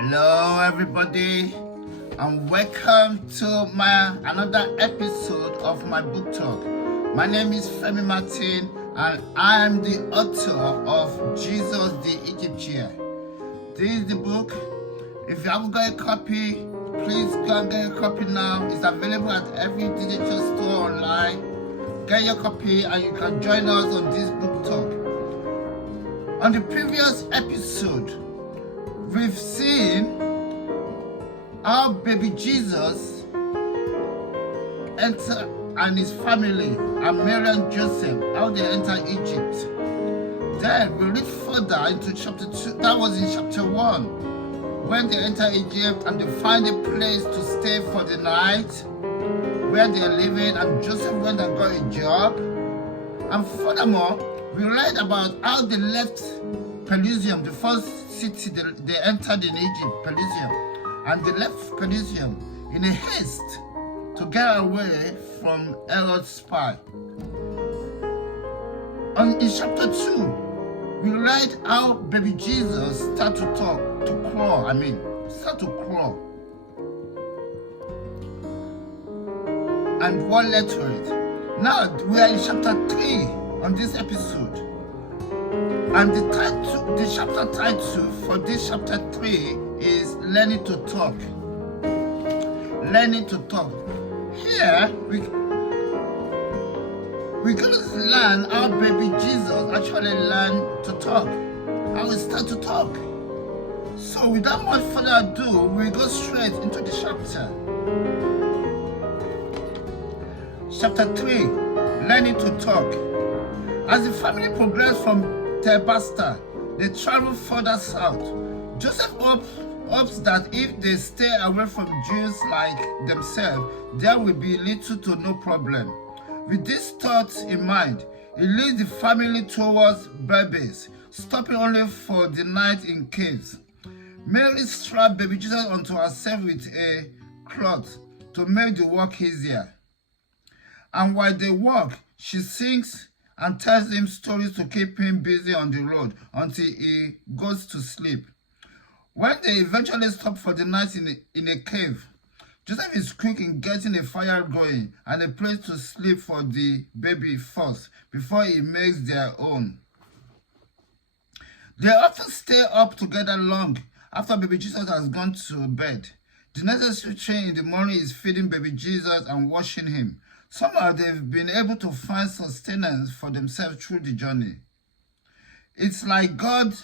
Hello everybody and welcome to my another episode of my book talk. My name is Femi Martin and I am the author of Jesus the Egyptian. This is the book. If you haven't got a copy, please go and get a copy now. It's available at every digital store online. Get your copy and you can join us on this book talk. On the previous episode, we've seen how baby Jesus enter and his family and Mary and Joseph, how they enter Egypt. Then we read further into chapter 2, that was in chapter 1, when they enter Egypt and they find a place to stay for the night where they are living, and Joseph went and got a job. And furthermore, we read about how they left Pelusium, the first city they entered in Egypt, Pelusium, and they left Pelusium in a haste to get away from Herod's spy. And in chapter 2, we read how baby Jesus start to crawl. And what led to it. Now we are in chapter 3 on this episode. And the chapter title for this chapter 3 is Learning to Talk. Learning to talk. Here we're going to learn how baby Jesus actually learned to talk. How he start to talk. So without much further ado, we go straight into the chapter. Chapter 3, Learning to Talk. As the family progressed from Tebasta, they traveled further south. Joseph hopes that if they stay away from Jews like themselves, there will be little to no problem. With this thought in mind, he leads the family towards Bebes, stopping only for the night in caves. Mary strapped baby Jesus onto herself with a cloth to make the walk easier. And while they walk, she sings and tells him stories to keep him busy on the road until he goes to sleep. When they eventually stop for the night in a cave, Joseph is quick in getting a fire going and a place to sleep for the baby first before he makes their own. They often stay up together long after baby Jesus has gone to bed. The necessary train in the morning is feeding baby Jesus and washing him. Somehow they've been able to find sustenance for themselves through the journey. It's like God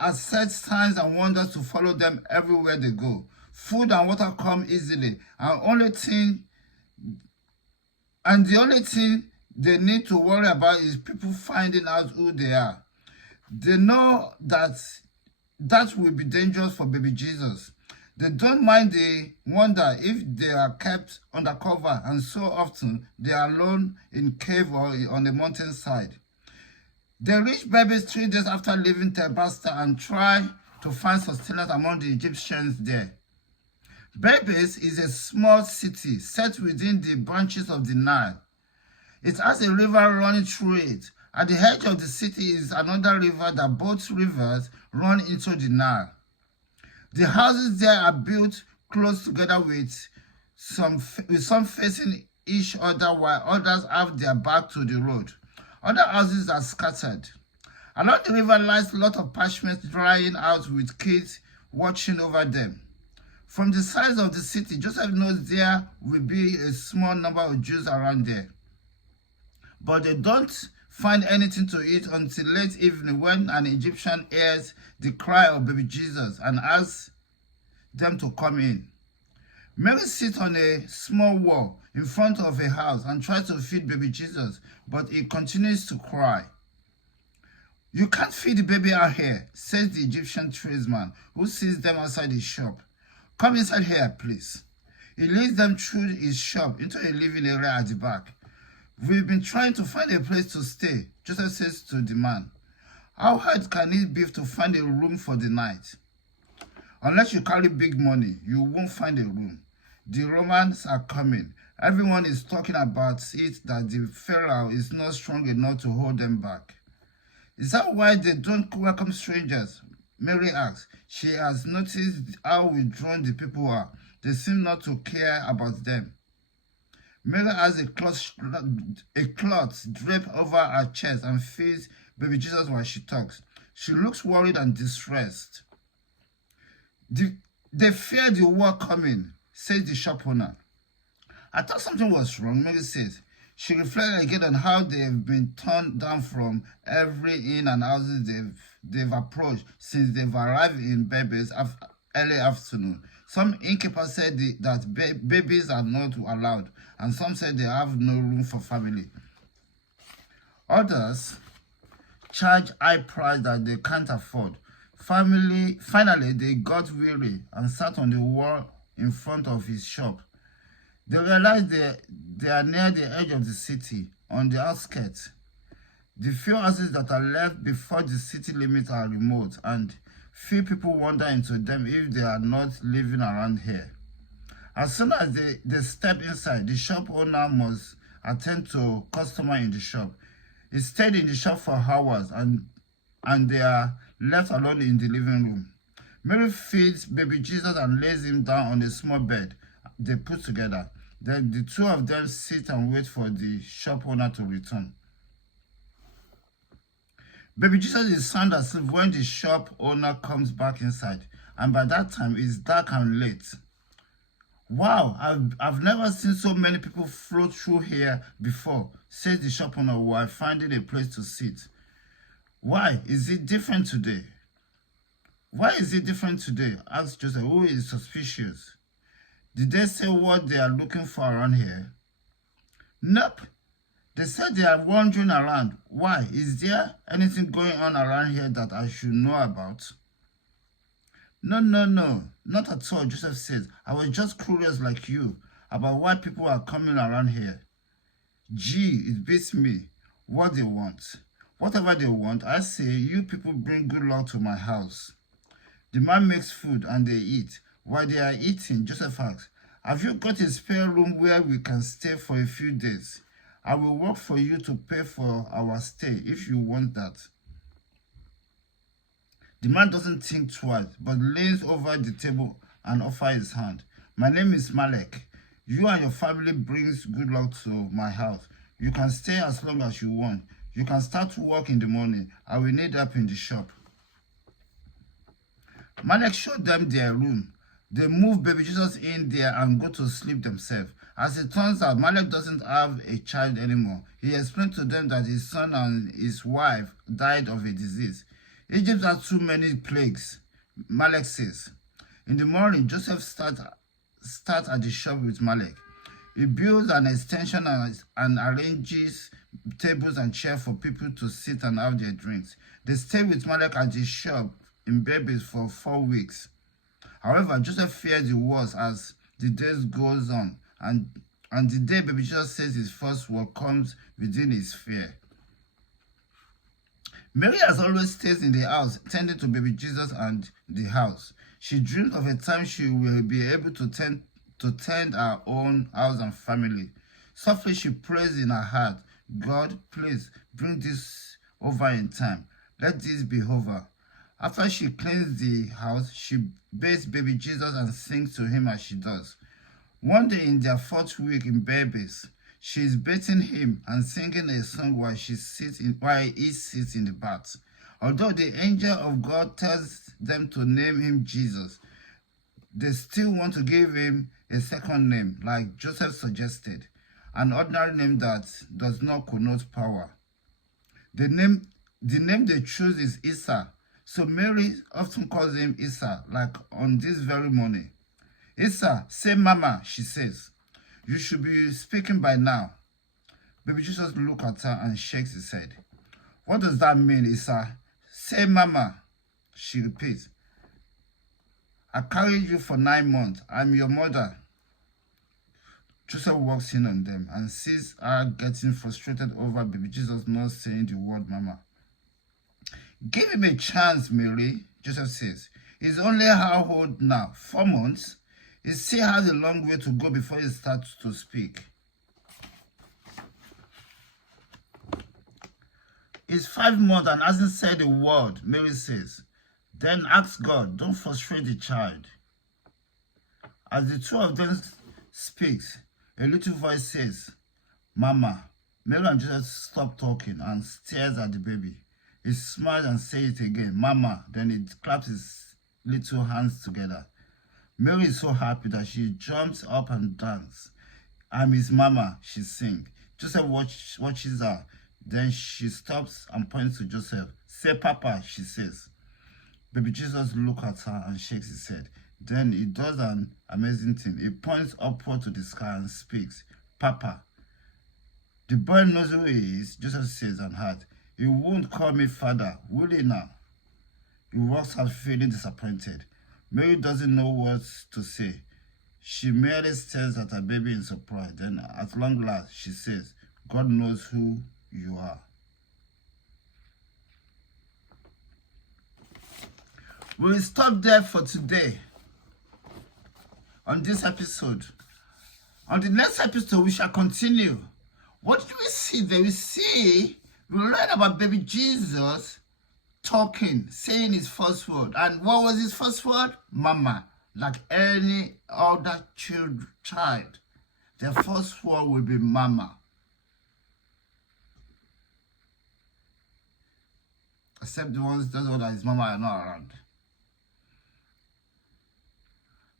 has set signs and wonders to follow them everywhere they go. Food and water come easily, and the only thing they need to worry about is people finding out who they are. They know that will be dangerous for baby Jesus. They don't mind the wonder if they are kept undercover, and so often they are alone in cave or on the mountainside. They reach Bebes 3 days after leaving Tebasta and try to find sustenance among the Egyptians there. Bebes is a small city set within the branches of the Nile. It has a river running through it. At the edge of the city is another river that both rivers run into the Nile. The houses there are built close together with some facing each other, while others have their back to the road. Other houses are scattered. Along the river lies a lot of parchment drying out with kids watching over them. From the size of the city, Joseph knows there will be a small number of Jews around there. But they don't find anything to eat until late evening, when an Egyptian hears the cry of baby Jesus and asks them to come in. Mary sits on a small wall in front of a house and tries to feed baby Jesus, but he continues to cry. "You can't feed the baby out here," says the Egyptian tradesman who sees them outside his shop. "Come inside here, please." He leads them through his shop into a living area at the back. "We've been trying to find a place to stay," Joseph says to the man. "How hard can it be to find a room for the night? Unless you carry big money, you won't find a room. The Romans are coming. Everyone is talking about it, that the Pharaoh is not strong enough to hold them back." "Is that why they don't welcome strangers?" Mary asked. She has noticed how withdrawn the people are. They seem not to care about them. Mary has a cloth draped over her chest and feeds baby Jesus while she talks. She looks worried and distressed. They fear the war coming, says the shop owner. I thought something was wrong, Mary says. She reflected again on how they've been turned down from every inn and houses they've approached since they've arrived in Baby's early afternoon. Some innkeepers said that babies are not allowed, and some said they have no room for family. Others charge high price that they can't afford. Finally, they got weary and sat on the wall in front of his shop. They realized they are near the edge of the city, on the outskirts. The few houses that are left before the city limits are remote, and few people wander into them if they are not living around here. As soon as they step inside, the shop owner must attend to customer in the shop. He stayed in the shop for hours, and they are left alone in the living room. Mary feeds baby Jesus and lays him down on a small bed they put together. Then the two of them sit and wait for the shop owner to return. Baby Jesus is sound asleep when the shop owner comes back inside, and by that time it's dark and late. Wow, I've never seen so many people flow through here before, says the shop owner while finding a place to sit. Why is it different today? Why is it different today? Asked Joseph, who is suspicious. Did they say what they are looking for around here? Nope. They said they are wandering around. Why? Is there anything going on around here that I should know about? No, not at all, Joseph said. I was just curious like you about why people are coming around here. Gee, it beats me what they want. Whatever they want, I say, you people bring good luck to my house. The man makes food and they eat. While they are eating, Joseph asks, have you got a spare room where we can stay for a few days? I will work for you to pay for our stay if you want that. The man doesn't think twice, but leans over the table and offers his hand. My name is Malek. You and your family brings good luck to my house. You can stay as long as you want. You can start work in the morning. I will need help in the shop. Malek showed them their room. They move baby Jesus in there and go to sleep themselves. As it turns out, Malek doesn't have a child anymore. He explained to them that his son and his wife died of a disease. Egypt has too many plagues, Malek says. In the morning, Joseph starts at the shop with Malek. He builds an extension and arranges tables and chairs for people to sit and have their drinks. They stay with Malek at the shop in Babies for 4 weeks. However, Joseph fears the worst as the days goes on, and the day baby Jesus says his first word comes within his fear. Mary has always stayed in the house, tending to baby Jesus and the house. She dreams of a time she will be able to tend her own house and family. Softly she prays in her heart, God, please bring this over in time. Let this be over. After she cleans the house, she bathes baby Jesus and sings to him as she does. One day in their 4th week in Babies, she is bathing him and singing a song while he sits in the bath. Although the angel of God tells them to name him Jesus, they still want to give him a second name, like Joseph suggested, an ordinary name that does not connote power. The name they choose is Isa, so Mary often calls him Isa, like on this very morning. Isa, say mama, she says. You should be speaking by now. Baby Jesus looks at her and shakes his head. What does that mean, Isa? Say mama, she repeats. I carried you for 9 months. I'm your mother. Joseph walks in on them and sees her getting frustrated over baby Jesus not saying the word mama. Give him a chance, Mary, Joseph says. He's only how old now? 4 months? He still has a long way to go before he starts to speak. He's 5 months and hasn't said a word, Mary says. Then ask God, don't frustrate the child. As the two of them speaks, a little voice says, Mama. Mary and Joseph stop talking and stares at the baby. He smiles and says it again, Mama. Then he claps his little hands together. Mary is so happy that she jumps up and dances. I'm his mama, she sings. Joseph watches her. Then she stops and points to Joseph. Say, Papa, she says. Baby Jesus looks at her and shakes his head. Then he does an amazing thing. He points upward to the sky and speaks, Papa. The boy knows who he is, Joseph says and adds, he won't call me father, will he now? He walks out feeling disappointed. Mary doesn't know what to say. She merely stares at her baby in surprise. Then, at long last, she says, God knows who you are. We'll stop there for today on this episode. On the next episode, we shall continue. What do we see there? We learn about baby Jesus talking, saying his first word. And what was his first word? Mama. Like any other child, their first word will be mama. Except the ones that his mama are not around.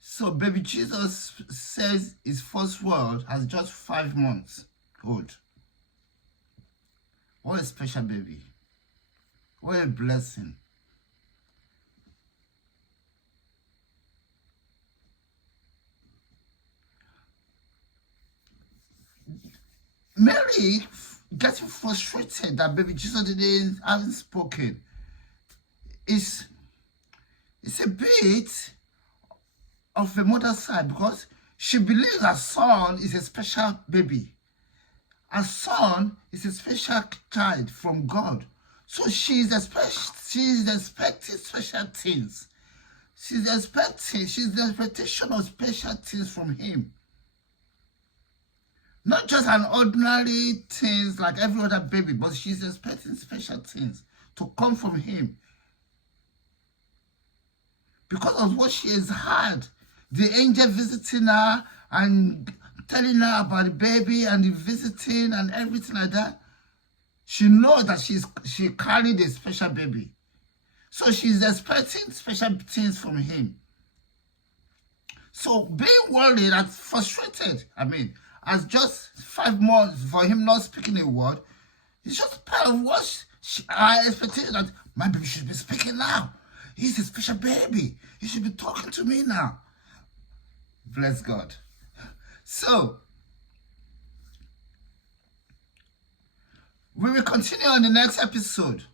So baby Jesus says his first word has just 5 months old. What a special baby. What a blessing. Mary getting frustrated that baby Jesus hasn't spoken. It's a bit of a mother's side because she believes her son is a special baby. Her son is a special child from God. So she's expecting special things. She's the expectation of special things from him. Not just an ordinary things like every other baby, but she's expecting special things to come from him. Because of what she has had, the angel visiting her and telling her about the baby and the visiting and everything like that, she knows that she carried a special baby. So she's expecting special things from him. So being worried and frustrated, as just 5 months for him not speaking a word, it's just part of what I expected, that my baby should be speaking now. He's a special baby. He should be talking to me now. Bless God. So, we will continue on the next episode.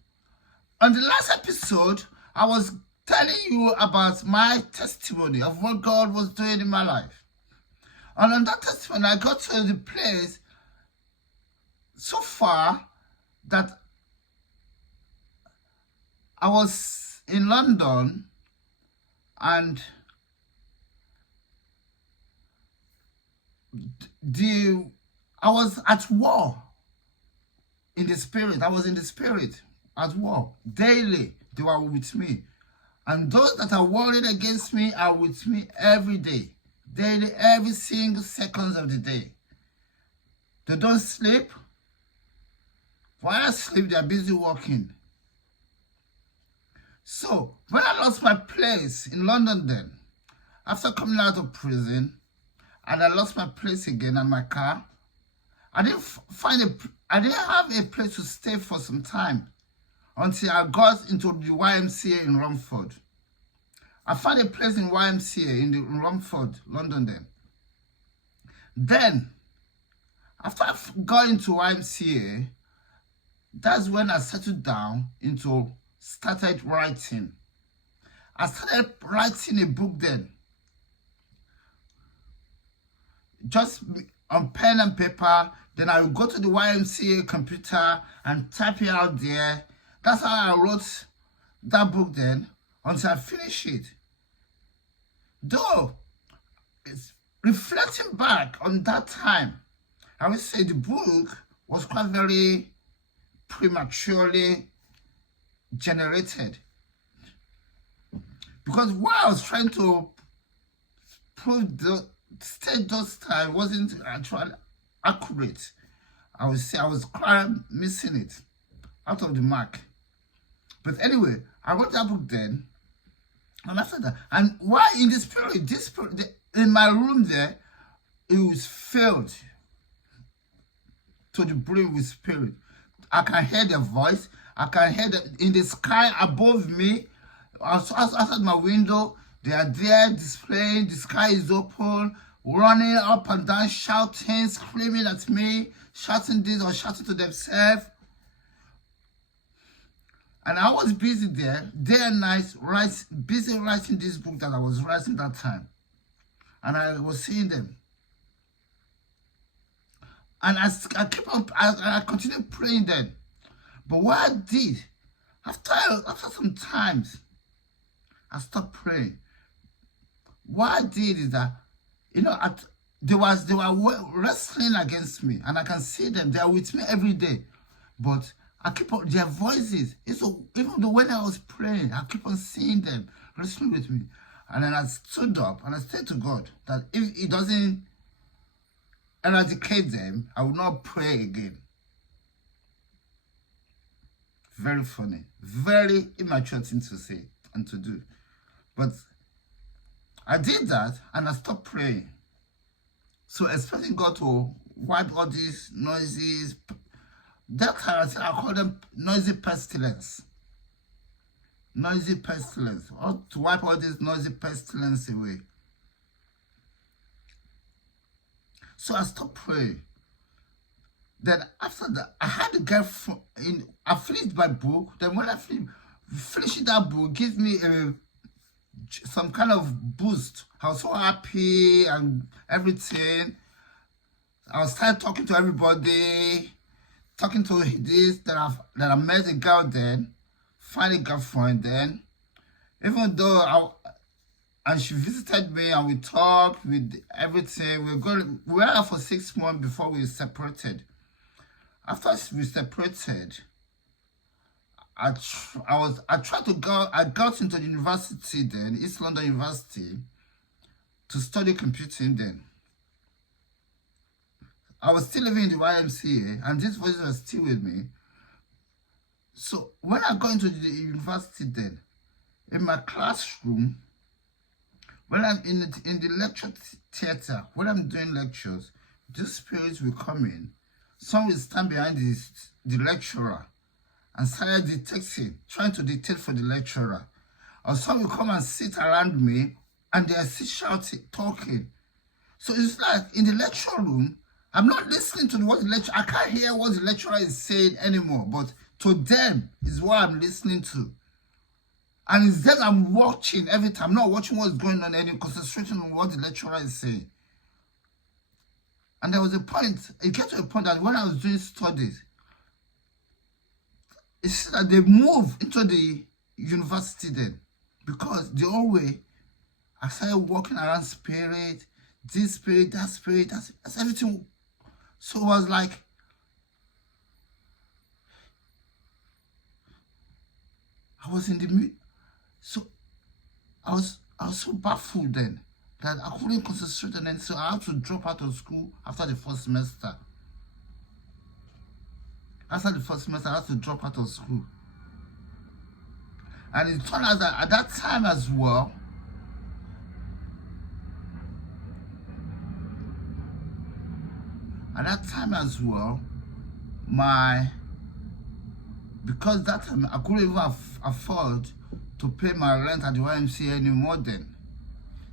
On the last episode, I was telling you about my testimony of what God was doing in my life. And on that testimony, I got to the place so far that I was in London and I was at war in the spirit. I was in the spirit at war. Daily, they were with me. And those that are worried against me are with me every day. Daily, every single second of the day. They don't sleep. While I sleep, they are busy working. So, when I lost my place in London then, after coming out of prison, and I lost my place again and my car, I didn't have a place to stay for some time until I got into the YMCA in Romford. I found a place in YMCA in Romford, London then. Then, after I got into YMCA, that's when I settled down started writing. I started writing a book then. Just on pen and paper. Then I would go to the YMCA computer and type it out there. That's how I wrote that book then until I finished it. Though, it's reflecting back on that time, I would say the book was quite very prematurely generated. Because what I was trying to prove the state those time wasn't actually accurate. I would say I was quite missing it out of the mark. But anyway, I wrote that book then, and after that, and why in this period, in my room there, it was filled to the brim with spirit. I can hear their voice. I can hear them in the sky above me. Outside my window, they are there displaying. The sky is open, running up and down, shouting, screaming at me, shouting this or shouting to themselves. And I was busy there, day and night, busy writing this book that I was writing that time. And I was seeing them. And I keep on, I continued praying then. But what I did, after some times, I stopped praying. What I did is that, they were wrestling against me, and I can see them. They are with me every day. But I keep on, their voices, even though when I was praying, I keep on seeing them wrestling with me. And then I stood up and I said to God that if He doesn't eradicate them, I will not pray again. Very funny. Very immature thing to say and to do. But I did that and I stopped praying. So expecting God to wipe all these noises. That kind of thing, I call them noisy pestilence. Noisy pestilence. Or to wipe all this noisy pestilence away. So I stopped praying. Then after that, I had to get I finished my book. Then when I finished that book, give me some kind of boost. I was so happy and everything. I started talking to everybody, talking to this, that I met a girl then, find a girlfriend then. Even though and she visited me and we talked with everything. We were out for 6 months before we separated. After we separated, I tried to go. I got into the university then, East London University, to study computing then. I was still living in the YMCA, and these voices were still with me. So when I got into the university then, in my classroom, when I'm in the lecture theater, when I'm doing lectures, these spirits will come in. Some will stand behind the lecturer and start detecting, trying to dictate for the lecturer. Or some will come and sit around me and they are still shouting, talking. So it's like in the lecture room, I'm not listening to what the lecturer, I can't hear what the lecturer is saying anymore, but to them is what I'm listening to. And it's them I'm watching every time. I'm not watching what's going on and concentrating on what the lecturer is saying. And there was a point, it came to a point that when I was doing studies, it's that they moved into the university then. Because the whole way, I started walking around spirit, this spirit, that's everything. So it was like, I was in the mood. So I was so baffled then that I couldn't concentrate, and then so I had to drop out of school after the first semester. After the first semester, I had to drop out of school. And it turned out that at that time as well, because that time I couldn't even afford to pay my rent at the YMCA anymore then.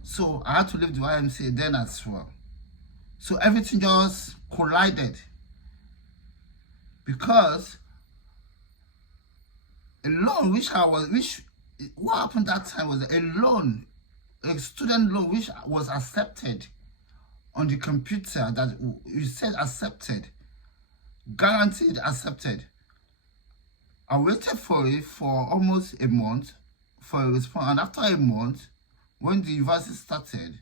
So I had to leave the YMCA then as well. So everything just collided. Because a loan what happened that time was a student loan which was accepted on the computer, that you said accepted, guaranteed accepted. I waited for it for almost a month for a response, and after a month, when the university started,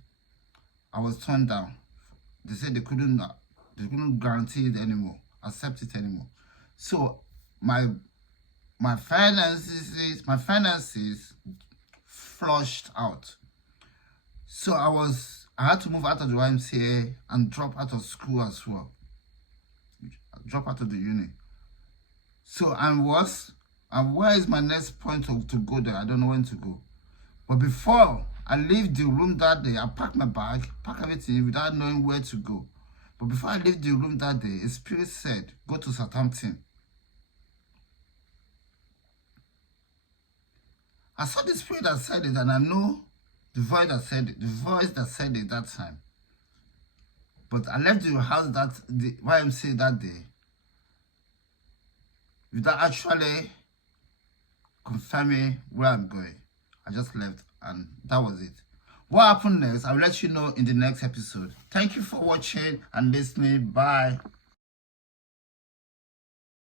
I was turned down. They said they couldn't guarantee it anymore, accept it anymore. So my finances flushed out. So I had to move out of the YMCA and drop out of school as well. Drop out of the uni. So and where is my next point to go there? I don't know when to go. But before I leave the room that day, I packed my bag, pack everything without knowing where to go. But before I leave the room that day, a spirit said, go to Southampton. I saw the spirit that said it, and I know the voice that said it that time. But I left the house the YMCA that day without actually confirming where I'm going. I just left, and that was it. What happened next, I'll let you know in the next episode. Thank you for watching and listening. Bye.